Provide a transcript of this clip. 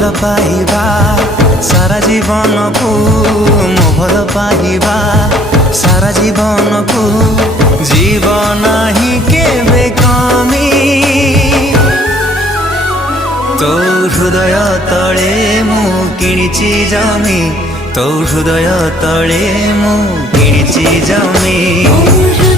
ଭଲ ପାଇବା ସାରା ଜୀବନକୁ ମୁଁ ଭଲ ପାଇବା ସାରା ଜୀବନକୁ ଯିବ ନାହିଁ କେବେ କମି ତୋ ହୃଦୟ ତଳେ ମୁଁ କିଣିଛି ଜମି ତୋ ହୃଦୟ ତଳେ ମୁଁ କିଣିଛି ଜମି।